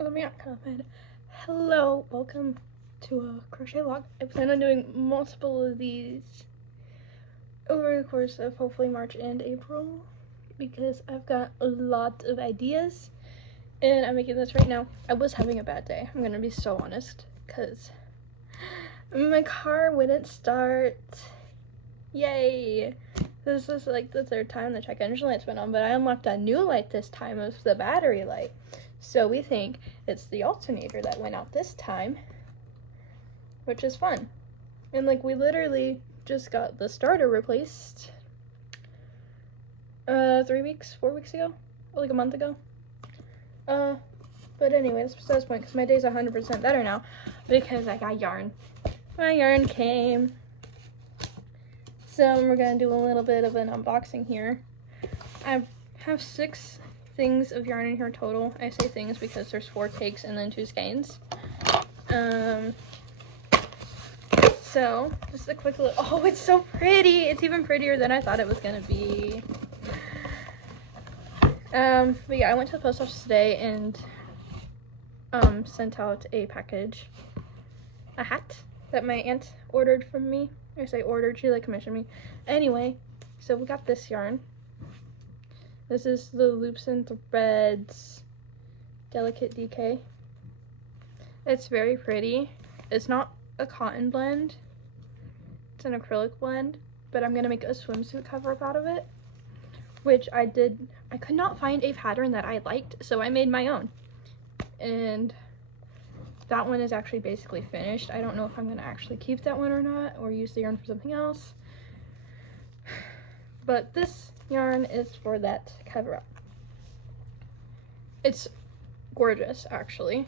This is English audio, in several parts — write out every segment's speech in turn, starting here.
Let me comment. Hello, welcome to a crochet vlog. I plan on doing multiple of these over the course of hopefully March and April because I've got a lot of ideas and I'm making this right now. I was having a bad day, I'm gonna be so honest, because my car wouldn't start. Yay! This is like the third time the check engine light's been on, but I unlocked a new light this time of the battery light. So we think it's the alternator that went out this time, which is fun. And like we literally just got the starter replaced 4 weeks ago, or like a month ago. But anyway, that's besides the point, because my day's 100% better now because I got yarn. My yarn came. So we're gonna do a little bit of an unboxing here. I have 6 things of yarn in here total. I say things because there's 4 cakes and then 2 skeins. So just a quick look. Oh, it's so pretty. It's even prettier than I thought it was gonna be. But yeah, I went to the post office today and sent out a package, a hat that my aunt ordered from me. I say ordered, she like commissioned me. Anyway, so we got this yarn. This is the Loops and Threads Delicate DK. It's very pretty. It's not a cotton blend, it's an acrylic blend, but I'm gonna make a swimsuit cover up out of it, which I did. I could not find a pattern that I liked, so I made my own. And that one is actually basically finished. I don't know if I'm gonna actually keep that one or not, or use the yarn for something else. But this yarn is for that cover up. It's gorgeous, actually.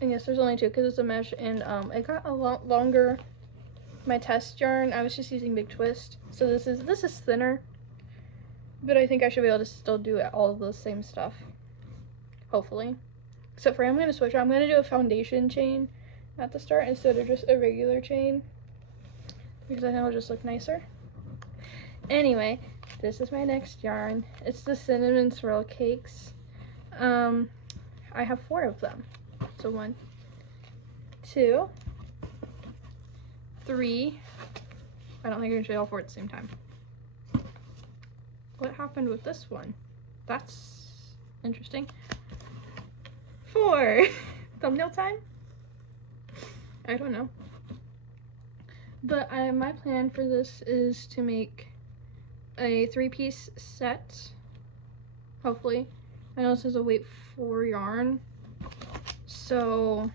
And yes, there's only 2 because it's a mesh, and it got a lot longer. My test yarn, I was just using Big Twist, so this is thinner, but I think I should be able to still do all of the same stuff, hopefully. Except for I'm gonna switch. I'm gonna do a foundation chain at the start instead of just a regular chain because I think it'll just look nicer. Anyway, this is my next yarn. It's the cinnamon swirl cakes. I have 4 of them. So 1, 2, 3. I don't think I can show you all 4 at the same time. What happened with this one? That's interesting. 4. Thumbnail time? I don't know. But my plan for this is to make a 3-piece set, hopefully. I know this is a weight 4 yarn, so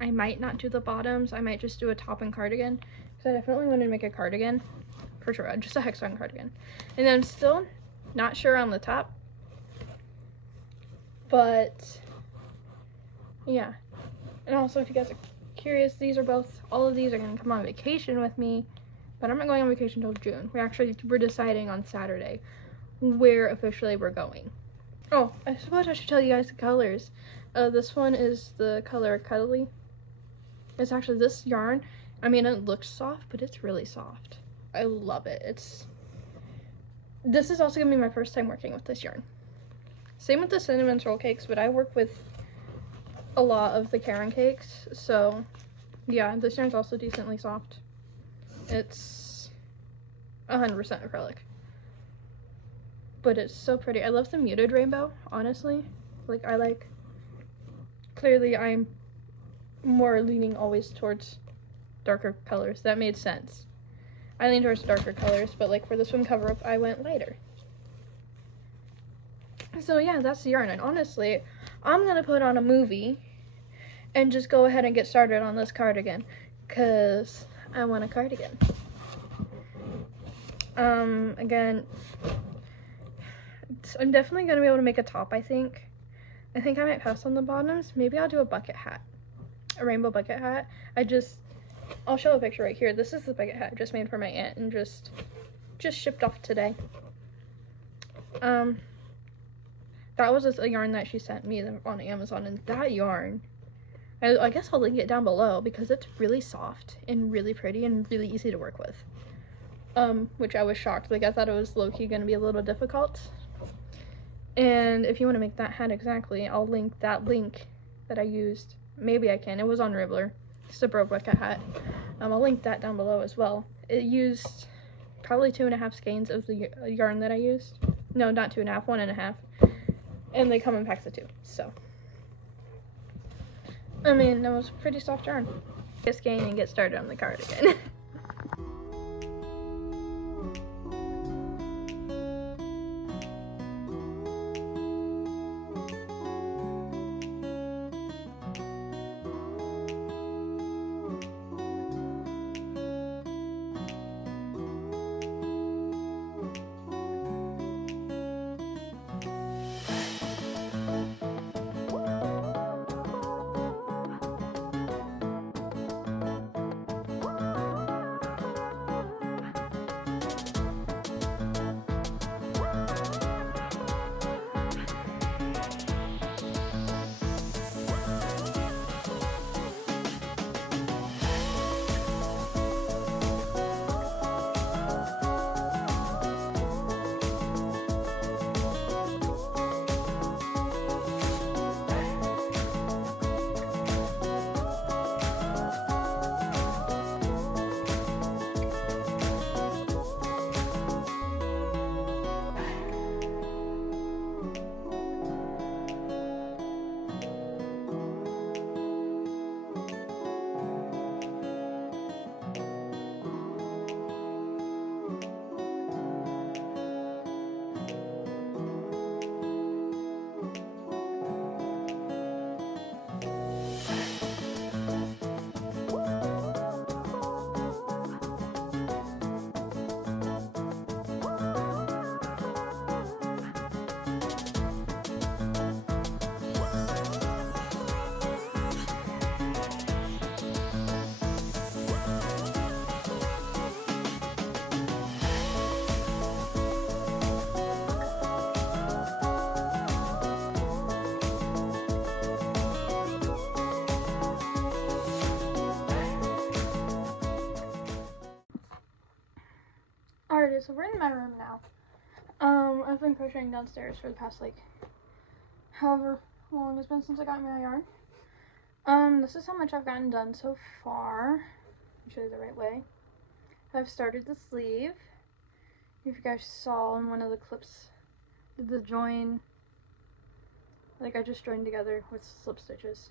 I might not do the bottoms. I might just do a top and cardigan, because I definitely want to make a cardigan, for sure, just a hexagon cardigan. And then I'm still not sure on the top, but yeah. And also, if you guys are curious, all of these are going to come on vacation with me, but I'm not going on vacation until June. We're deciding on Saturday where officially we're going. Oh, I suppose I should tell you guys the colors. This one is the color Cuddly. It's actually this yarn. I mean, it looks soft, but it's really soft. I love it. This is also gonna be my first time working with this yarn. Same with the cinnamon swirl cakes, but I work with a lot of the Karen cakes, so yeah, this yarn's also decently soft. It's 100% acrylic, but it's so pretty. I love the muted rainbow, honestly. Clearly I'm more leaning always towards darker colors. That made sense. I lean towards darker colors, but like for this one cover up, I went lighter. So yeah, that's the yarn, and honestly, I'm gonna put on a movie and just go ahead and get started on this cardigan, because I want a cardigan. Again, I'm definitely gonna be able to make a top, I think. I think I might pass on the bottoms. Maybe I'll do a bucket hat, a rainbow bucket hat. I'll show a picture right here. This is the bucket hat I just made for my aunt and just shipped off today. That was a yarn that she sent me on Amazon, and that yarn, I guess I'll link it down below because it's really soft and really pretty and really easy to work with. Which I was shocked. Like, I thought it was low-key gonna be a little difficult. And if you want to make that hat exactly, I'll link that link that I used. Maybe I can. It was on Ribbler. It's a Bro Bucket hat. I'll link that down below as well. It used probably 2.5 skeins of the yarn that I used. No, not 2.5, 1.5. And they come in packs of 2. So, I mean, that was pretty soft yarn. Get skein and get started on the cardigan. Alrighty, so we're in my room now. I've been crocheting downstairs for the past, like, however long it's been since I got my yarn. This is how much I've gotten done so far. I'll show you the right way. I've started the sleeve. If you guys saw in one of the clips, the join, like I just joined together with slip stitches.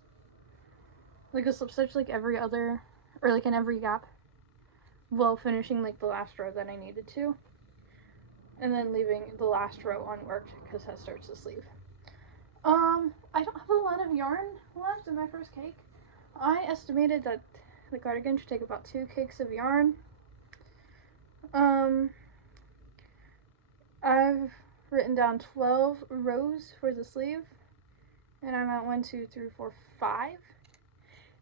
Like a slip stitch like every other, or like in every gap, while finishing like the last row that I needed to. And then leaving the last row unworked because that starts the sleeve. I don't have a lot of yarn left in my first cake. I estimated that the cardigan should take about 2 cakes of yarn. I've written down 12 rows for the sleeve, and I'm at 1, 2, 3, 4, 5.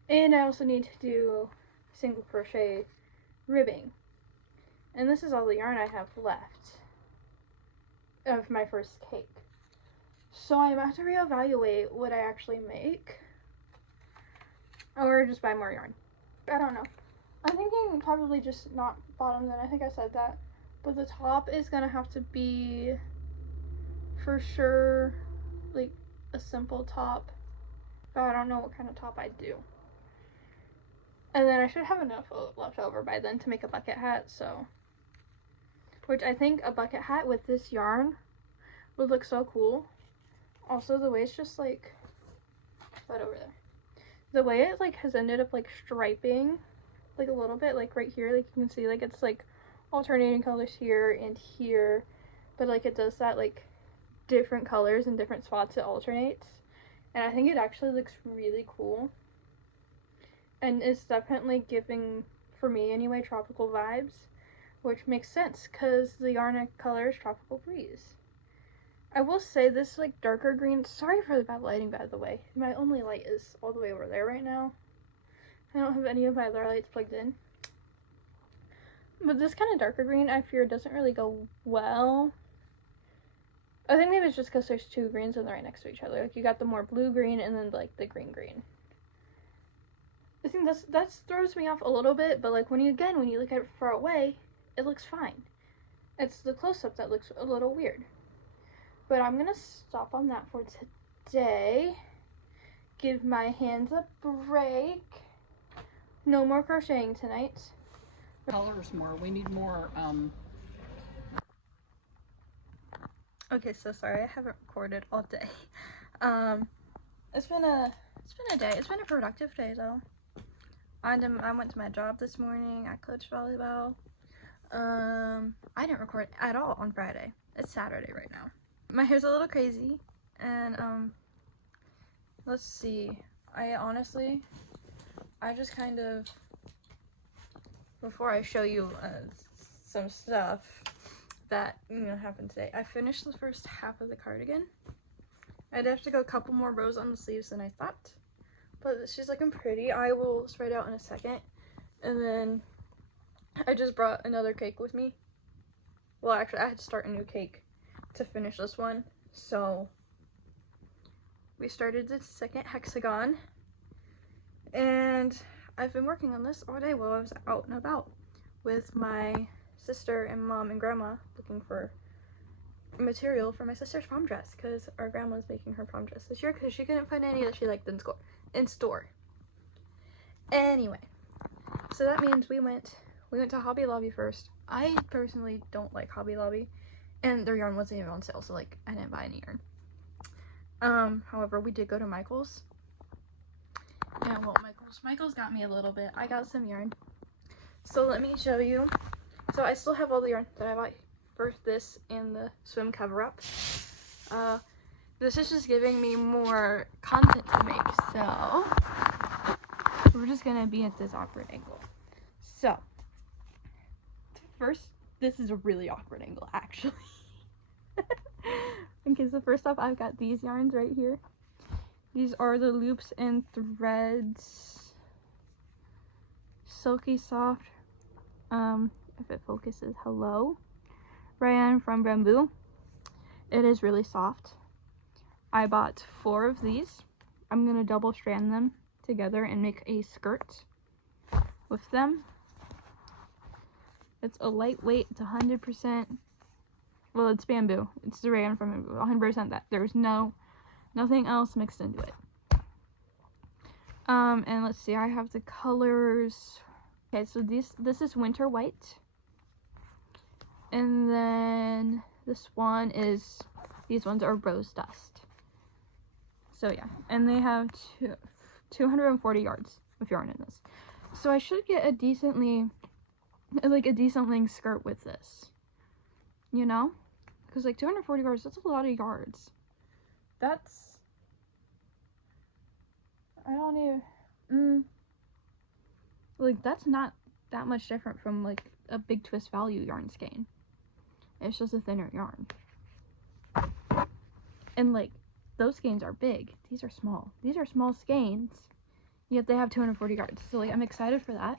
And I also need to do single crochet ribbing. And this is all the yarn I have left of my first cake. So I'm about to reevaluate what I actually make, or just buy more yarn. I don't know. I'm thinking probably just not bottom then. I think I said that. But the top is gonna have to be, for sure, like a simple top. But I don't know what kind of top I do. And then I should have enough left over by then to make a bucket hat, so. Which I think a bucket hat with this yarn would look so cool. Also, the way it's just like, that over there. The way it like has ended up like striping, like a little bit, like right here, like you can see, like it's like alternating colors here and here, but like it does that like different colors in different spots, it alternates, and I think it actually looks really cool, and it's definitely giving, for me anyway, tropical vibes, which makes sense because the yarn color is Tropical Breeze. I will say this like darker green, sorry for the bad lighting by the way, my only light is all the way over there right now. I don't have any of my other lights plugged in. But this kind of darker green, I fear, doesn't really go well. I think maybe it's just because there's 2 greens and they're right next to each other. Like, you got the more blue green and then, like, the green green. I think that throws me off a little bit, but, like, when you look at it far away, it looks fine. It's the close-up that looks a little weird. But I'm gonna stop on that for today. Give my hands a break. No more crocheting tonight. Colors more. We need more. Okay, so sorry I haven't recorded all day. It's been a day. It's been a productive day though. I went to my job this morning. I coached volleyball. I didn't record at all on Friday. It's Saturday right now. My hair's a little crazy, and let's see. I just kind of, before I show you some stuff that happened today. I finished the first half of the cardigan. I'd have to go a couple more rows on the sleeves than I thought, but she's looking pretty. I will spread out in a second. And then I just brought another cake with me. Well, actually I had to start a new cake to finish this one, so we started the second hexagon, and I've been working on this all day while I was out and about with my sister and mom and grandma looking for material for my sister's prom dress, because our grandma's making her prom dress this year because she couldn't find any that she liked in store. Anyway, so that means we went to Hobby Lobby first. I personally don't like Hobby Lobby, and their yarn wasn't even on sale, so like I didn't buy any yarn. However, we did go to Michael's. And well, Michael's got me a little bit. I got some yarn. So let me show you. So I still have all the yarn that I bought for this and the swim cover up. This is just giving me more content to make, so we're just gonna be at this awkward angle. So first, this is a really awkward angle actually. Okay, so first off, I've got these yarns right here. These are the loops and threads, silky soft, if it focuses, hello, rayon from bamboo. It is really soft. I bought 4 of these. I'm gonna double strand them together and make a skirt with them. It's a lightweight, it's 100%, well, it's bamboo. It's the rayon from bamboo, 100% that. There's nothing else mixed into it. And let's see, I have the colors. Okay, so this is winter white. And then this one is, these ones are rose dust. So yeah, and they have 240 yards of yarn in this. So I should get a decent length skirt with this. You know? Because like 240 yards, that's a lot of yards. That's, I don't even, like that's not that much different from like a Big Twist Value yarn skein. It's just a thinner yarn. And like, those skeins are big. These are small. These are small skeins, yet they have 240 yards. So like, I'm excited for that.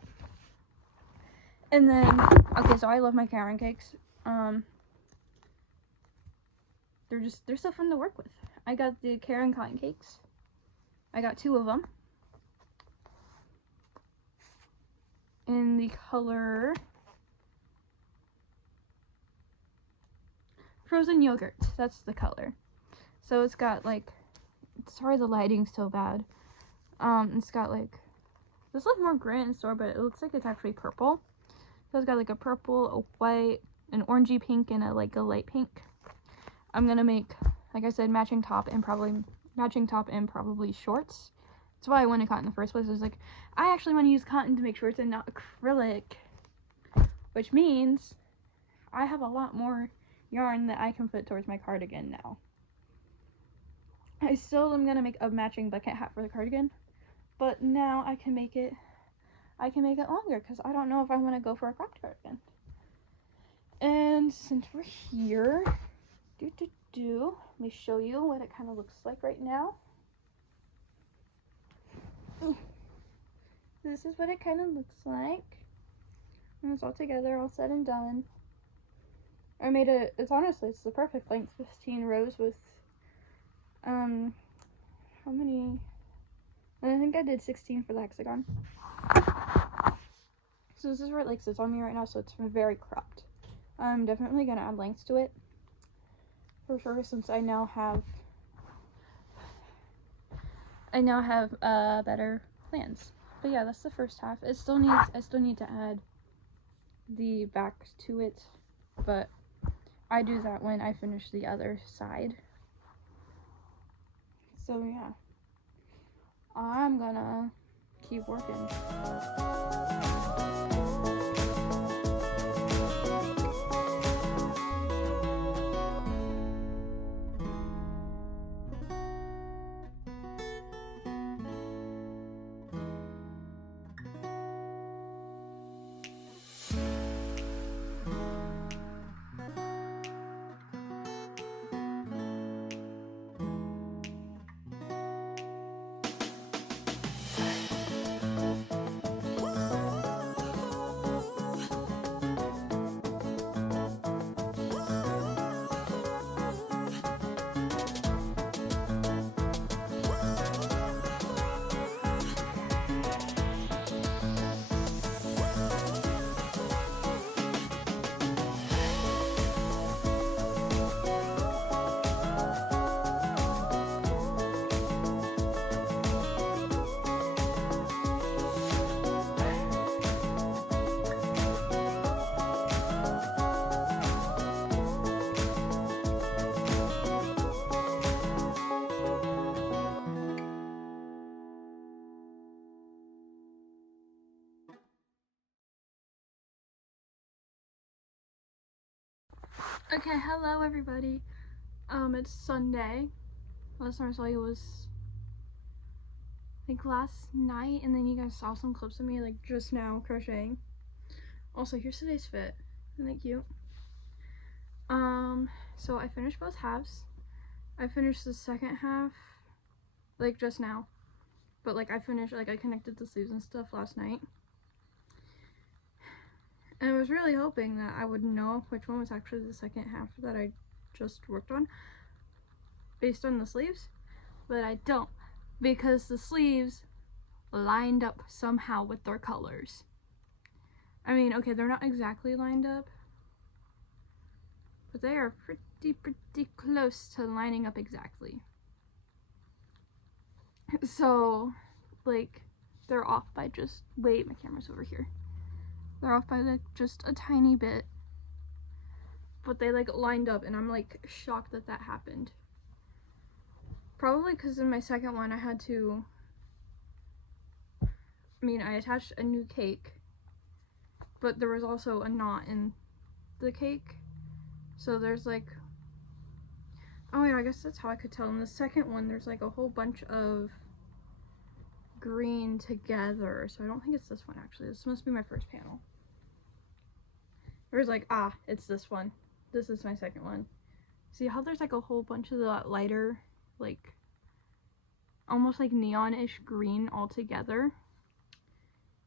And then, okay, so I love my Karen cakes. They're so fun to work with. I got the Karen cotton cakes. I got 2 of them. In the color Frozen Yogurt. That's the color. So it's got like, sorry the lighting's so bad. It's got like, this looks more gray in store, but it looks like it's actually purple. So it's got like a purple, a white, an orangey pink, and a light pink. I'm gonna make, like I said, matching top and probably shorts. That's why I went to cotton in the first place. I was like, I actually want to use cotton to make shorts and not acrylic, which means I have a lot more yarn that I can put towards my cardigan now. I still am gonna make a matching bucket hat for the cardigan, but now I can make it longer because I don't know if I want to go for a cropped cardigan. And since we're here, let me show you what it kind of looks like right now. This is what it kind of looks like when it's all together, all said and done. I made it, it's the perfect length, 15 rows with, how many? I think I did 16 for the hexagon. So this is where it sits on me right now, so it's very cropped. I'm definitely gonna add lengths to it for sure, since I now have better plans. But yeah, that's the first half. I still need to add the back to it, but I do that when I finish the other side. So yeah, I'm gonna keep working. Okay, hello everybody. It's Sunday. Last time I saw you was, I think, last night, and then you guys saw some clips of me like just now crocheting. Also, here's today's fit. Isn't that cute? So I finished both halves. I finished the second half like just now, but like I connected the sleeves and stuff last night. And I was really hoping that I would know which one was actually the second half that I just worked on based on the sleeves, but I don't, because the sleeves lined up somehow with their colors. I mean, okay, they're not exactly lined up, but they are pretty close to lining up exactly. So, like, they're off by just, wait, my camera's over here. They're off by like just a tiny bit, but they like lined up, and I'm like shocked that that happened. Probably because in my second one I attached a new cake, but there was also a knot in the cake, so there's like, oh yeah, I guess that's how I could tell. In the second one there's like a whole bunch of green together, so I don't think it's this one actually. This must be my first panel. There's like, it's this one. This is my second one. See how there's like a whole bunch of the lighter, like almost like neon-ish green all together?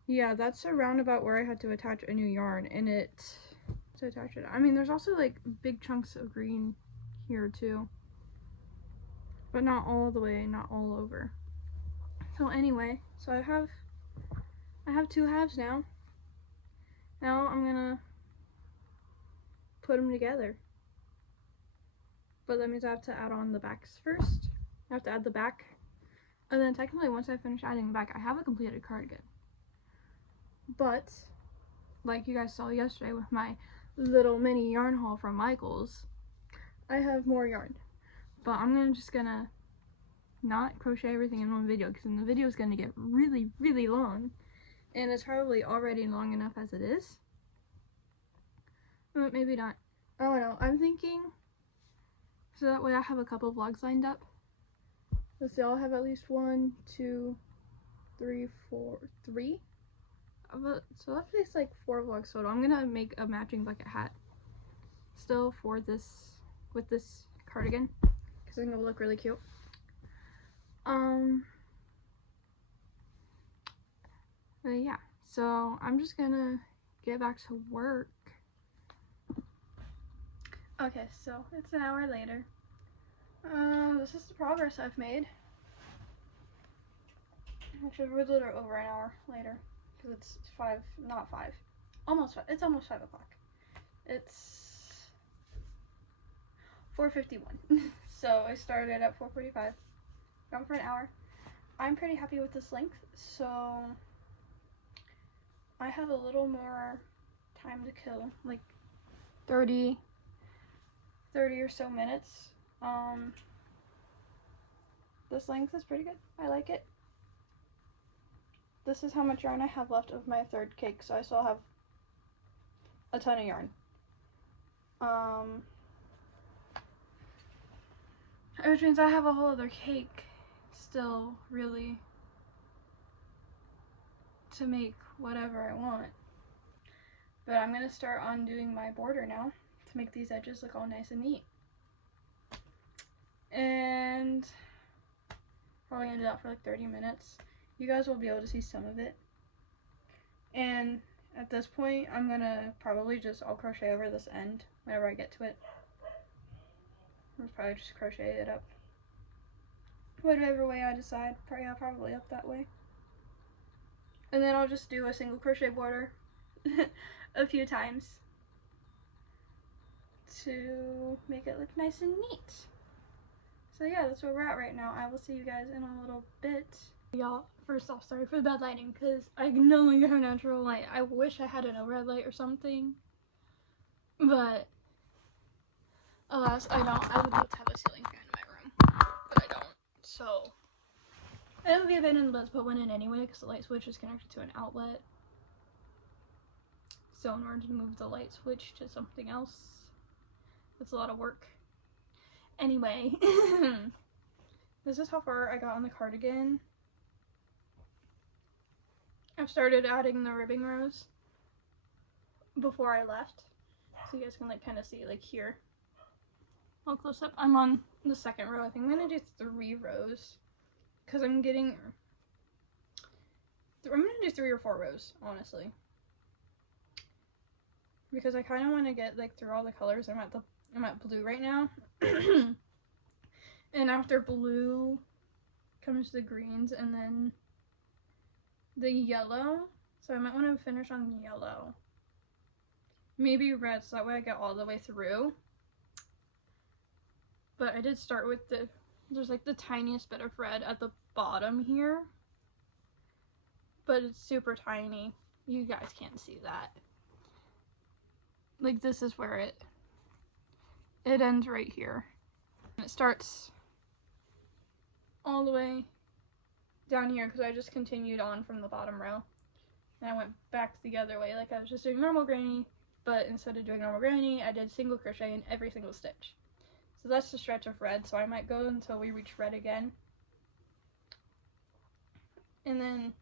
Yeah, that's around about where I had to attach a new yarn to attach it. I mean, there's also like big chunks of green here too, but not all the way, not all over. So anyway, so I have two halves now. Now I'm gonna put them together, but that means I have to add on the backs first. I have to add the back, and then technically once I finish adding the back, I have a completed cardigan. But like you guys saw yesterday with my little mini yarn haul from Michael's, I have more yarn, but I'm just gonna not crochet everything in one video, because then the video is gonna get really long, and it's probably already long enough as it is. But maybe not. I don't know. I'm thinking, so that way I have a couple vlogs lined up. Let's see, I'll have at least 1, 2, 3, 4, 3. So that's at least like 4 vlogs total. I'm gonna make a matching bucket hat still for this, with this cardigan, because I think it'll look really cute. But yeah, so I'm just gonna get back to work. Okay, so it's an hour later. This is the progress I've made. Actually, we're a little over an hour later, because it's 5, not 5, almost 5, it's almost 5 o'clock. It's 4:51. So I started at 4:45. Gone for an hour. I'm pretty happy with this length, so I have a little more time to kill, like 30 or so minutes. This length is pretty good. I like it. This is how much yarn I have left of my third cake, so I still have a ton of yarn. Which means I have a whole other cake still, really, to make whatever I want. But I'm gonna start on doing my border now to make these edges look all nice and neat. And probably gonna do that for like 30 minutes. You guys will be able to see some of it. And at this point, I'm gonna probably just all crochet over this end whenever I get to it. I'll probably just crochet it up whatever way I decide. Probably up that way. And then I'll just do a single crochet border a few times to make it look nice and neat. So yeah, that's where we're at right now. I will see you guys in a little bit. Y'all, first off, sorry for the bad lighting, because I no longer have natural light. I wish I had an overhead light or something, but alas, I don't. I would love to have a ceiling fan in my room, but I don't. So it would be a pain in the butt to put one in anyway, because the light switch is connected to an outlet. So in order to move the light switch to something else, it's a lot of work. Anyway, this is how far I got on the cardigan. I've started adding the ribbing rows before I left, so you guys can like kind of see like here. I'll close up. I'm on the second row. I think I'm gonna do 3 rows because I'm gonna do 3 or 4 rows, honestly, because I kind of want to get like through all the colors. I'm at blue right now. And after blue comes the greens and then the yellow. So I might want to finish on yellow. Maybe red, so that way I get all the way through. But I did start with there's like the tiniest bit of red at the bottom here. But it's super tiny. You guys can't see that. Like this is where it ends right here. And it starts all the way down here because I just continued on from the bottom row. And I went back the other way like I was just doing normal granny, but instead of doing normal granny, I did single crochet in every single stitch. So that's the stretch of red, so I might go until we reach red again. And then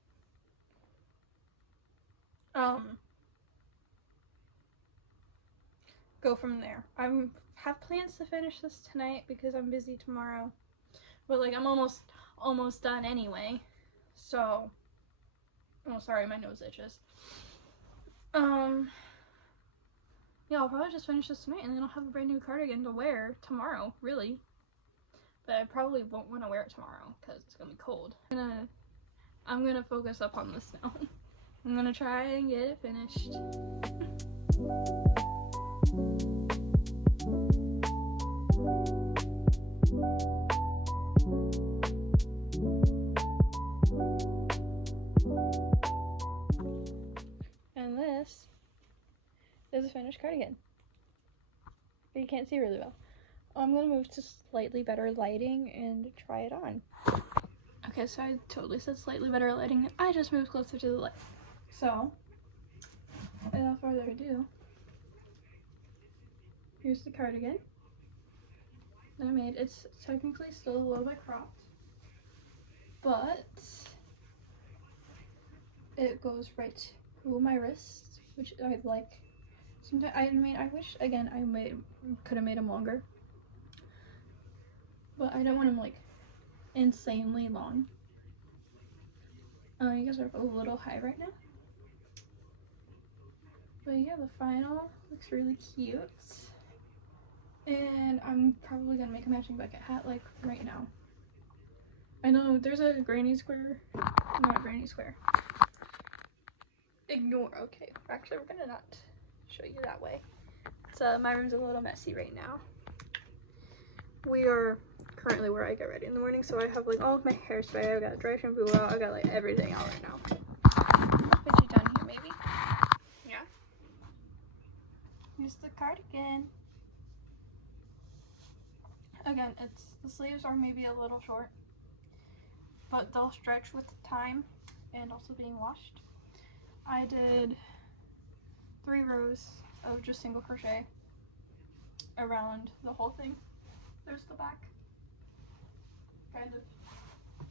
go from there. I have plans to finish this tonight because I'm busy tomorrow. But like I'm almost done anyway. So oh sorry, my nose itches. Yeah, I'll probably just finish this tonight and then I'll have a brand new cardigan to wear tomorrow, really. But I probably won't want to wear it tomorrow because it's gonna be cold. I'm gonna focus up on this now. I'm gonna try and get it finished. And this is a finished cardigan. But you can't see really well. I'm gonna move to slightly better lighting and try it on. Okay, so I totally said slightly better lighting. I just moved closer to the light. So, without further ado, here's the cardigan that I made. It's technically still a little bit cropped, but it goes right through my wrist, which I like. Sometimes I wish again I could have made them longer, but I don't want them like insanely long. You guys are a little high right now, but yeah, the final looks really cute, and I'm probably gonna make a matching bucket hat like right now. I know there's a granny square, not granny square. Ignore. Okay, actually we're gonna not show you that way. So my room's a little messy right now. we are currently where I get ready in the morning, so I have like all of my hairspray, I got dry shampoo out, I got like everything out right now. I'll put you down here maybe. Yeah. Here's the cardigan. Again, the sleeves are maybe a little short, but they'll stretch with time and also being washed. I did 3 rows of just single crochet around the whole thing. There's the back. Kind of.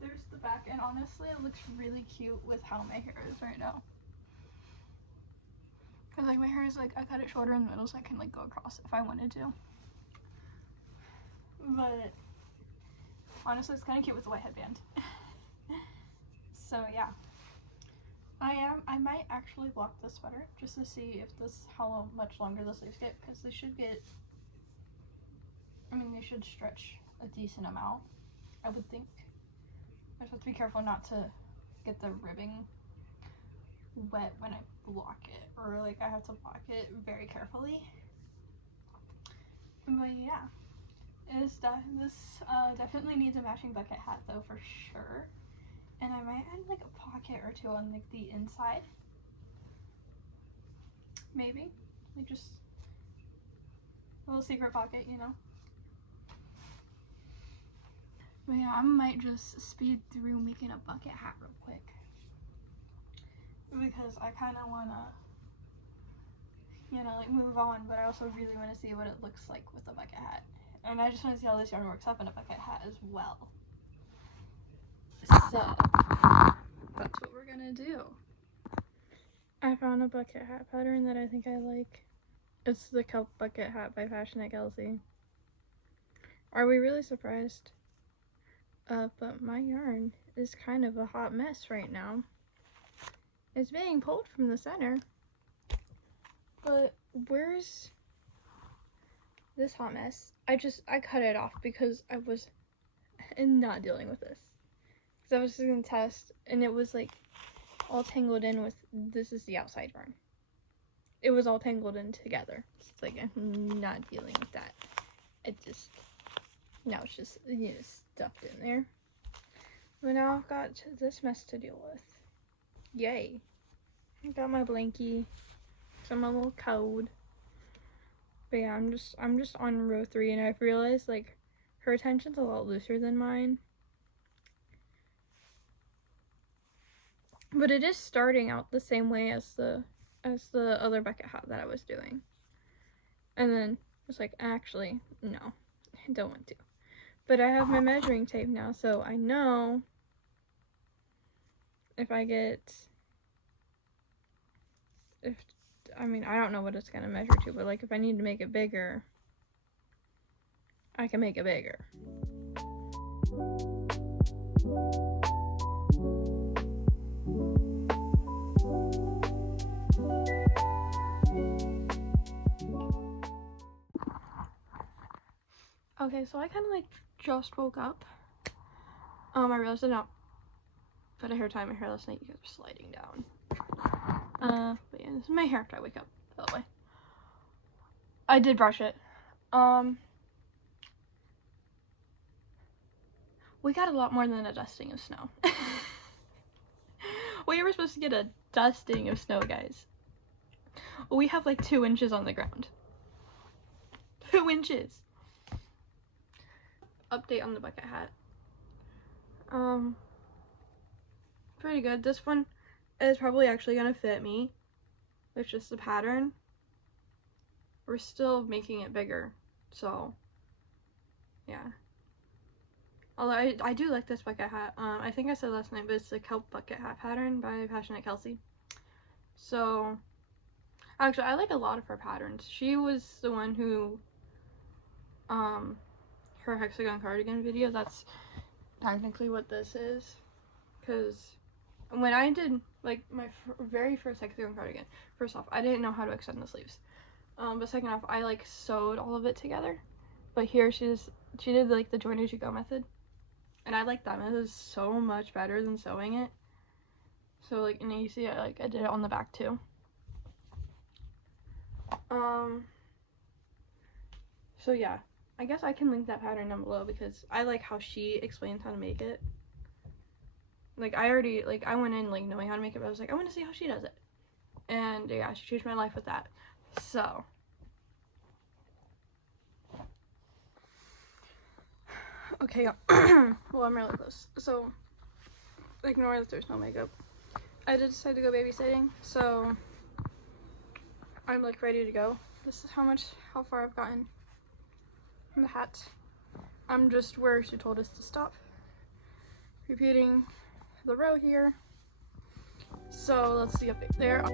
There's the back, and honestly it looks really cute with how my hair is right now. Cause like my hair is like, I cut it shorter in the middle so I can like go across if I wanted to. But honestly it's kind of cute with the white headband. So yeah. I might actually block this sweater just to see if how much longer the sleeves get, because they should get, I mean, they should stretch a decent amount, I would think. I just have to be careful not to get the ribbing wet when I block it, or like I have to block it very carefully. But yeah, this definitely needs a matching bucket hat though, for sure. And I might add like a pocket or two on like the inside. Maybe. Like just a little secret pocket, you know? But yeah, I might just speed through making a bucket hat real quick. Because I kind of want to, you know, like move on, but I also really want to see what it looks like with a bucket hat. And I just want to see how this yarn works up in a bucket hat as well. So, that's what we're gonna do. I found a bucket hat pattern that I think I like. It's the Kelp Bucket Hat by Passionate Kelsey. Are we really surprised? But my yarn is kind of a hot mess right now. It's being pulled from the center. But where's this hot mess? I cut it off because I was not dealing with this. Because I was just gonna test, and it was like all tangled in with, this is the outside yarn. It was all tangled in together. It's like, I'm not dealing with that. Now it's just, you know, stuffed in there. But now I've got this mess to deal with. Yay. I got my blankie. So I'm a little cold. But yeah, I'm just on row 3, and I've realized like her tension's a lot looser than mine. But it is starting out the same way as the other bucket hat that I was doing. And then it's like, actually, no, I don't want to. But I have my measuring tape now, so I know if I don't know what it's gonna measure to, but like if I need to make it bigger, I can make it bigger. Okay, so I kind of like just woke up. I realized I did not put a hair tie in my hair last night. You guys are sliding down. But yeah, this is my hair after I wake up, by the way. I did brush it. We got a lot more than a dusting of snow. We were supposed to get a dusting of snow, guys. We have like 2 inches on the ground. 2 inches. Update on the bucket hat. Pretty good. This one is probably actually gonna fit me. It's just the pattern. We're still making it bigger, so yeah. Although I do like this bucket hat. I think I said last night, but it's the Kelp Bucket Hat pattern by Passionate Kelsey. So actually, I like a lot of her patterns. She was the one who her hexagon cardigan video, that's technically what this is, because when I did like my very first hexagon cardigan, first off, I didn't know how to extend the sleeves, but second off, I like sewed all of it together. But here she did like the join as you go method, and I like that method so much better than sewing it. So like, and you see I did it on the back too. So yeah, I guess I can link that pattern down below because I like how she explains how to make it. Like I already, like I went in like knowing how to make it, but I was like, I want to see how she does it. And yeah, she changed my life with that. So okay, well, I'm really close. So ignore that there's no makeup. I did decide to go babysitting, so I'm like ready to go. This is how far I've gotten in the hat. I'm just where she told us to stop. Repeating the row here. So let's see up there.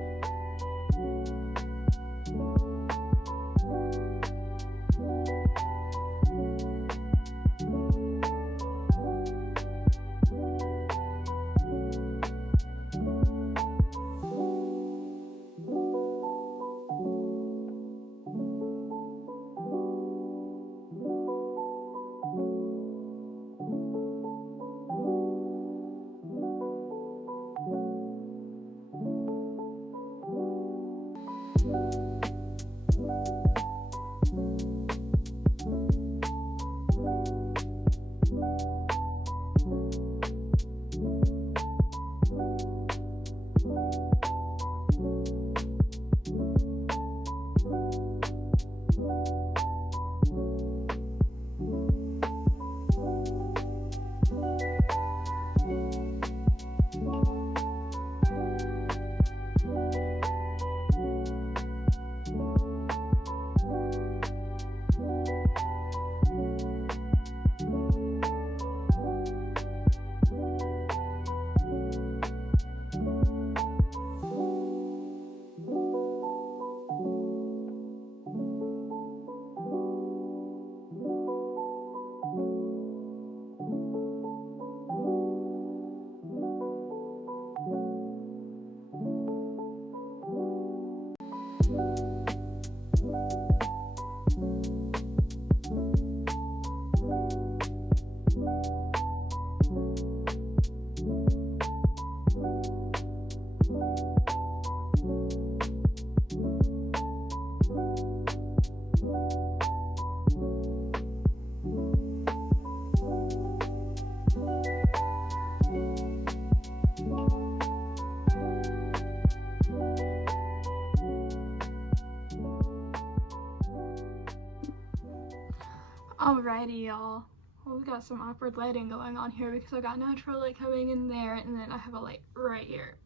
Alrighty, y'all. Well, we got some awkward lighting going on here because I got natural light coming in there and then I have a light right here.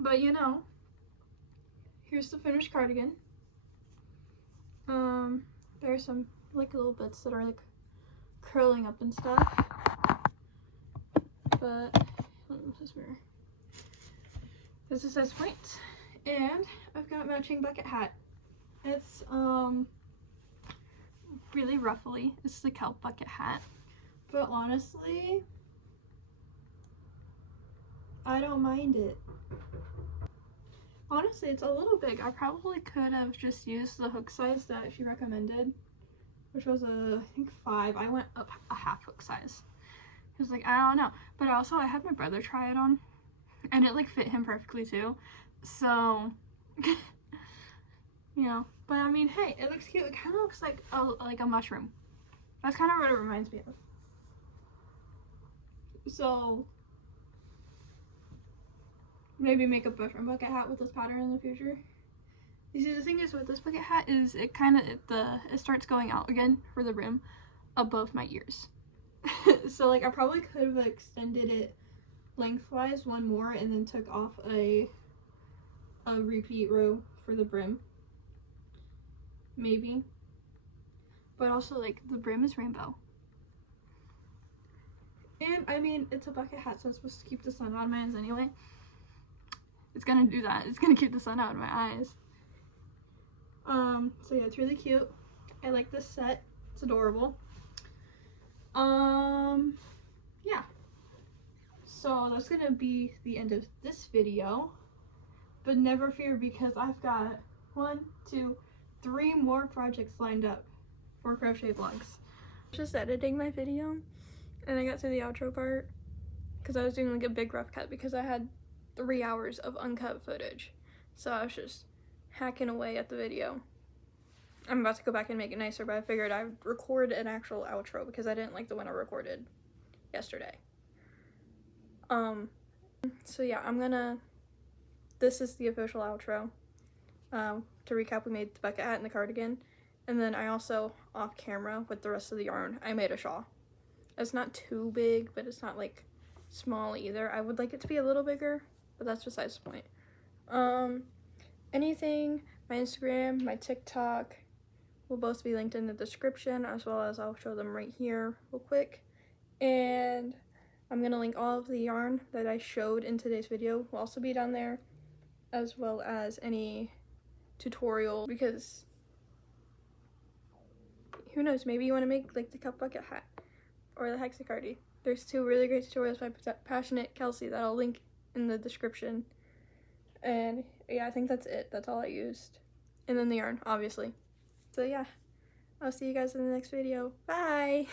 But you know, here's the finished cardigan. There's some like little bits that are like curling up and stuff. But this is this point. And I've got matching bucket hat. It's really ruffly. It's the kelp bucket hat. But honestly, I don't mind it. Honestly, it's a little big. I probably could have just used the hook size that she recommended, which was I think 5. I went up a half hook size. He was like, I don't know. But also, I had my brother try it on, and it like fit him perfectly too. So, you know. But I mean, hey, it looks cute. It kind of looks like a mushroom. That's kind of what it reminds me of. So maybe make a mushroom bucket hat with this pattern in the future. You see, the thing is with this bucket hat is it starts going out again for the brim above my ears. So like I probably could have extended it lengthwise one more and then took off a repeat row for the brim. Maybe. But also like the brim is rainbow. And I mean, it's a bucket hat, so it's supposed to keep the sun out of my eyes anyway. It's gonna do that. It's gonna keep the sun out of my eyes. So yeah, it's really cute. I like this set. It's adorable. Yeah. So that's gonna be the end of this video. But never fear, because I've got 1, 2, 3 more projects lined up for crochet vlogs. Just editing my video, and I got to the outro part because I was doing like a big rough cut because I had 3 hours of uncut footage. So I was just hacking away at the video. I'm about to go back and make it nicer, but I figured I would record an actual outro because I didn't like the one I recorded yesterday. So yeah, this is the official outro. To recap, we made the bucket hat and the cardigan, and then I also, off camera with the rest of the yarn, I made a shawl. It's not too big, but it's not like small either. I would like it to be a little bigger, but that's besides the point. Anything, my Instagram, my TikTok will both be linked in the description, as well as I'll show them right here real quick. And I'm going to link all of the yarn that I showed in today's video will also be down there, as well as any tutorial, because who knows, maybe you want to make like the cup bucket hat or the hexacardi. There's 2 really great tutorials by Passionate Kelsey that I'll link in the description. And yeah, I think that's it. That's all I used. And then the yarn, obviously. So yeah, I'll see you guys in the next video. Bye!